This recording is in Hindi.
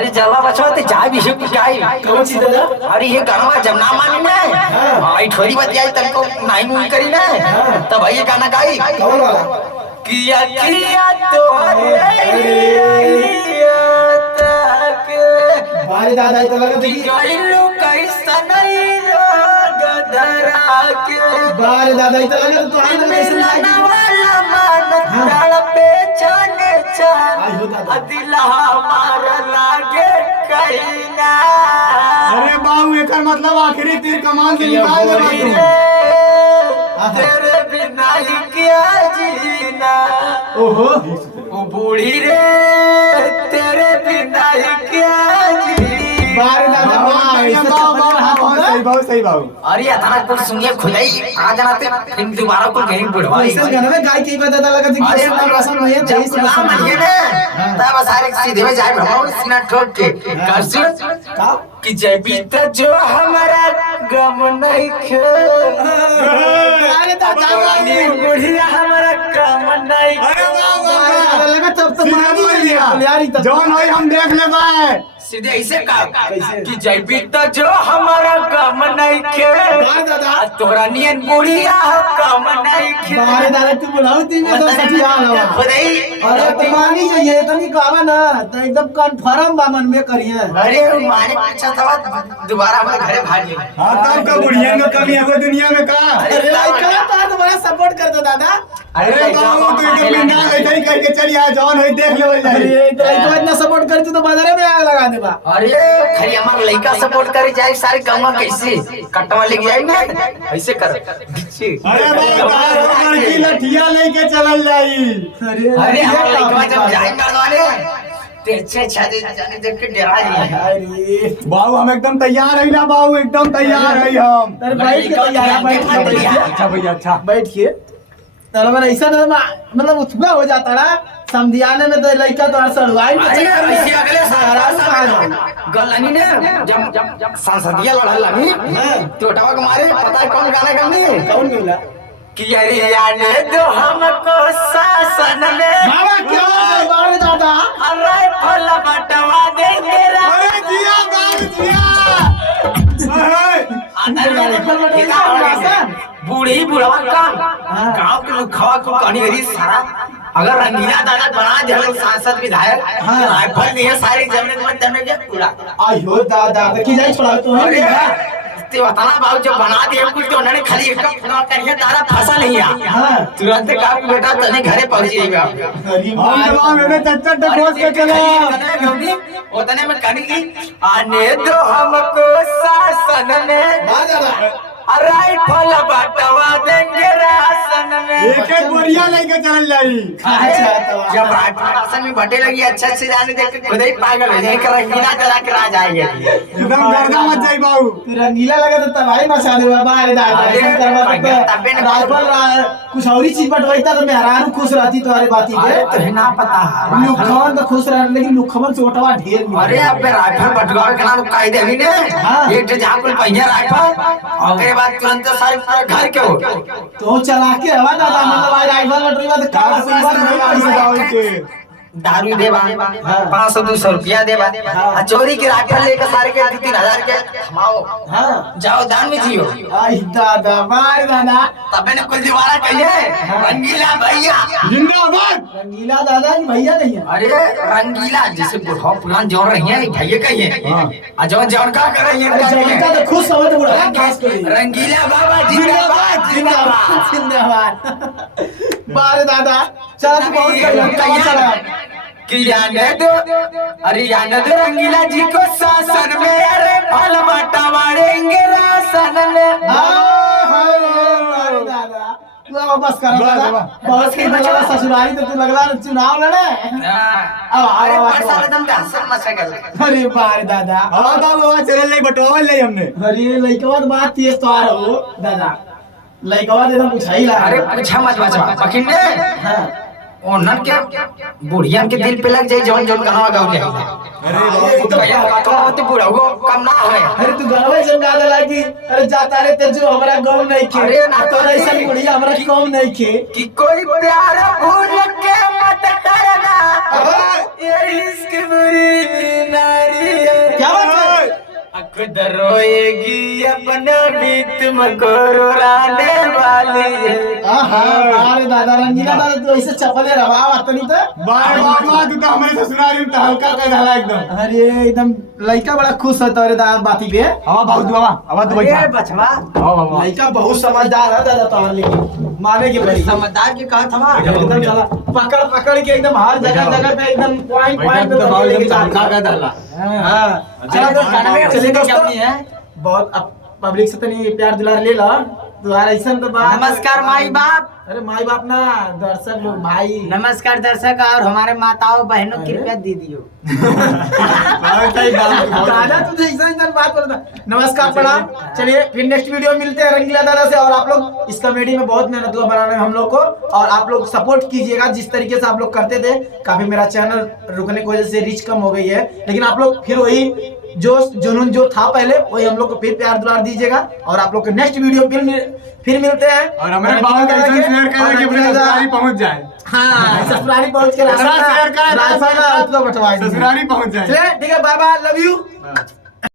अरे जलवा बचवा ते चाय भी है चाय कौन सी दादा? अरे ये गाना जब ना मानी ना आई थोड़ी बात आई तनको नहीं मुई करी ना तब ये गाना गाई कौन वाला? किया किया तो बारे दादा इतना लगा देखी गइलू कैसा नहीं गदरा के बारे दादा इतना लगा तो आई ना कैसे लाना वाला मन तड़पे जाने चाह दिला हमारा लागे कहीं ना अरे बाबू एकर मतलब आखिरी तीर कमान से निकाल दे बाबू। तेरे बिना ही क्या जीना ओहो वो बूढ़ी रे तेरे बिना ही क्या जीना बारे दादा वाह ऐसा चपल रहा बहुत सही बाबू। अरे अतना कुछ सुनिए खुदाई आ जाते फिर दोबारा को कहीं बुढ़वा ऐसे गाना में गाय की दादा लगा देखी अरे ऐसे पसंद होई है जब गुलाम बनिए ना तब सारे सीधे में जाए भगवान सीना ठोक के कैसे का कि जय बीता जो हमारा गम नहीं खे अरे दादा बुढ़िया हमारा गम नहीं अरे वाह बारे दादा वाह लगा तब तो सीधा मानी बोल दिया। यार ही जौन होई हम देख ले बाय। सीधे ऐसे कहा कैसे? कि जय बीता जो हमारा गम नहीं खे बारे दादा तोरा नियन बुढ़िया गम नहीं खे बारे दादा तू बुलाओ तीन में तो सच यार हवा खुदाई अरे तो मानी चाहिए तो नहीं कहवा ना तो एकदम कंफर्म बा मन में करिए अरे माने अच्छा था दोबारा हमारे घरे भाग गए हाँ तब का बुढ़िया में कभी है वो दुनिया में का। अरे लड़का तो बड़ा सपोर्ट करता दादा अरे बाबू तू एकदम बिंदास ऐसे ही करके चल यार जौन होई देख ले अरे जाई। तो लड़का इतना सपोर्ट करती तो बाजारे में आग लगा देबा अरे खरी हमारा लड़का सपोर्ट करे जाए सारे गाँव कैसे कटवा लेके जाए ना ऐसे कर अरे बाबू लड़की लठिया लेके चलल जाई। अरे हमारा लड़का जब जाए मरवाने तेरे छाते जाने देख के डरा दिया अरे बाबू हम एकदम तैयार है ना बाबू एकदम तैयार है हम। अरे बैठ के तैयार बैठ अच्छा भैया अच्छा। बैठिए तो मैंने ऐसा ना मतलब उछुआ हो जाता ना समझियाने में तो लड़का तो सड़वाई में अरे चक्कर ऐसे अगले सारा साल गलनी ने जब संसदीय लड़लनी टोटवा के मारे पता है कौन गाना गाने कौन बोला कि अरे आने दो हमको शासन में बाबा क्या बाबा दादा अरे फल बटवा देंगे अरे जिया बाबू जिया। बूढ़ी बुढ़वा का गांव के लोग खवा को कहानी गरी सारा अगर रंगीला दादा बना दे सांसद विधायक राइफल नहीं है सारी जमीन में तने के पूरा आयो दादा तो की जाई छोड़ा तो अरे है ते बताना बाबू जब बना दिए कुछ तो उन्होंने खाली एक फोन करिए तारा फंसा नहीं आ हां तुरंत का बेटा तने घरे पहुंच जाएगा अरे हम जवाब मैंने चच्चर टकोस के चला। उतने में कहानी की आने दो हमको शासन में दादा राइफल बटवा देंगे राशन में एक एक बोरिया लेके चल जाई। अच्छा तो जब राइफल राशन में बटे लगी अच्छे अच्छे जाने देख के खुद ही पागल हो जाएगा रंगीला जला के आ जाएंगे एकदम गर्दा मच जाई बाबू। तू रंगीला लगा तो तबाही मचा दे बाबा अरे दादा ऐसा करवा तो राइफल कुछ और ही चीज बटवाईता तो मैं हैरान खुश रहती तुम्हारे बाती अरे के तो ना पता लुखवन तो खुश रह लेकिन लुखवन से ओटवा ढेर मिला अरे अब राइफल बटवावे के नाम कायदे भी ने हाँ। एक जहां कोई पहिया राइफल और के बाद तुरंत सारे पूरा घर के हो तो चला के हवा दादा मतलब आज राइफल बटवाई बात का काल से बात नहीं पड़ी बाबू के। दारू देवा 500-200 रुपया देवा आ चोरी की राइफल लेकर सारे के 2-3 हजार के थमाओ हां जाओ दान में जियो आई दादा मार दादा तब मैंने कुछ दोबारा कहिए रंगीला भैया जिंदाबाद। रंगीला दादा जी भैया नहीं है अरे रंगीला जैसे बुढ़ा पुरान जौन रही है भैया कहिए आ जौन जौन का कर रही जवान का है तो खुश हो तो बुढ़ा खास के लिए रंगीला बाबा जिंदाबाद जिंदाबाद जिंदाबाद बारे दादा चल तू बहुत कमा चला कि याने दो अरे याने दो रंगीला जी को शासन में अरे फल बटवाएंगे राशन में हाय दादा तू बस कर दादा बस के लगा ससुराली तो तू लगला चुनाव लड़े अरे परसाल एकदम डांसर मचा कर अरे बारे दादा हाँ बाबू चल ले बटोल ले हमने। अरे लइकवा बात तेज तो आ रहो दादा लइकवा दे पूछाई ला अरे पूछा मत बचवा पकिन ने हां ओनन के बुढ़िया के दिल पे लग जाए जौन जौन गाना गाओ के अरे बाबू तो भैया तो होते बुढ़ा को कम ना है अरे तू गलवे से गाने लगी अरे जाता रे ते जो हमरा गाँव नहीं खे अरे ना तो ऐसा बुढ़िया हमरा गाँव नहीं खे कि कोई प्यार भूल के मत करना ये इश्क बुरी नारी खुद रोएगी अपना भी तुमको रुलाने वाली है। अरे दादा रंगीला दादा तू ऐसे चपले रवा आता नहीं तो बाय बाबा तू तो हमारे ससुराल में हल्का कर डाला एकदम। अरे एकदम लड़का बड़ा खुश होता है दादा बाती पे। हवा बहुत दुआ हवा तो बैठा बचवा हां बाबा लड़का बहुत समझदार है दादा तो लेकिन माने के भाई समझदार के कहा था एकदम चला पकड़ पकड़ के एकदम हर जगह जगह पे एकदम पॉइंट पॉइंट पे तो लेके एकदम हल्का जाता कर डाला। हां चलो चलिए दोस्तों है बहुत अब पब्लिक से तनी प्यार दुलार ले लो तुम्हारा ऐसा तो बात। नमस्कार माई बाप। अरे माई बाप ना दर्शक लोग भाई नमस्कार दर्शक और हमारे माताओं बहनों कृपया दीदियों। दादा तुझे ऐसा इंसान बात करता। नमस्कार प्रणाम। चलिए फिर नेक्स्ट वीडियो में मिलते हैं रंगीला दादा से। और आप लोग इस कॉमेडी में बहुत मेहनत हुआ बनाने में हम लोग को और आप लोग सपोर्ट कीजिएगा जिस तरीके से आप लोग करते थे। काफी मेरा चैनल रुकने की वजह से रीच कम हो गई है लेकिन आप लोग फिर वही जोश जुनून जो था पहले वही हम लोग को फिर प्यार दुलार दीजिएगा। और आप लोग को नेक्स्ट वीडियो फिर मिलते हैं और हमारे बाबा का शेयर करें कि अपने ससुराली पहुंच जाए। हाँ ससुराली पहुंच के शेयर करें बटवाए ससुराली पहुंच जाए। चलिए ठीक है बाय बाय लव यू।